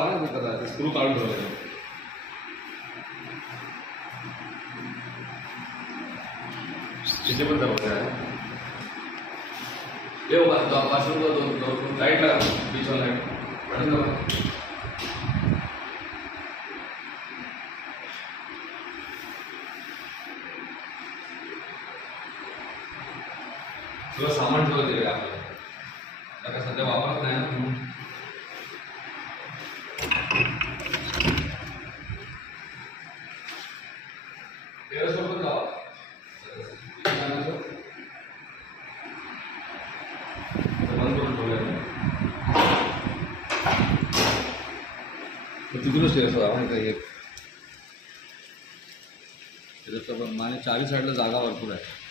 सांभाळा ना ते स्क्रू काढून ठेवले. तिथे पण दरवाजा आहे. येऊ का वाशरूम दोन लाईटला बीचवर लाईट सगळं सामान ठेवलं दिलं आपल्याला. आता सध्या वापरत नाही ना म्हणून. टेरेसवर पण जावा. बंद करून ठेवलं. तिथूनच टेरेस जावा नाही का एक टेरेसला पण माझ्या चारी साईडला जागा भरपूर आहे.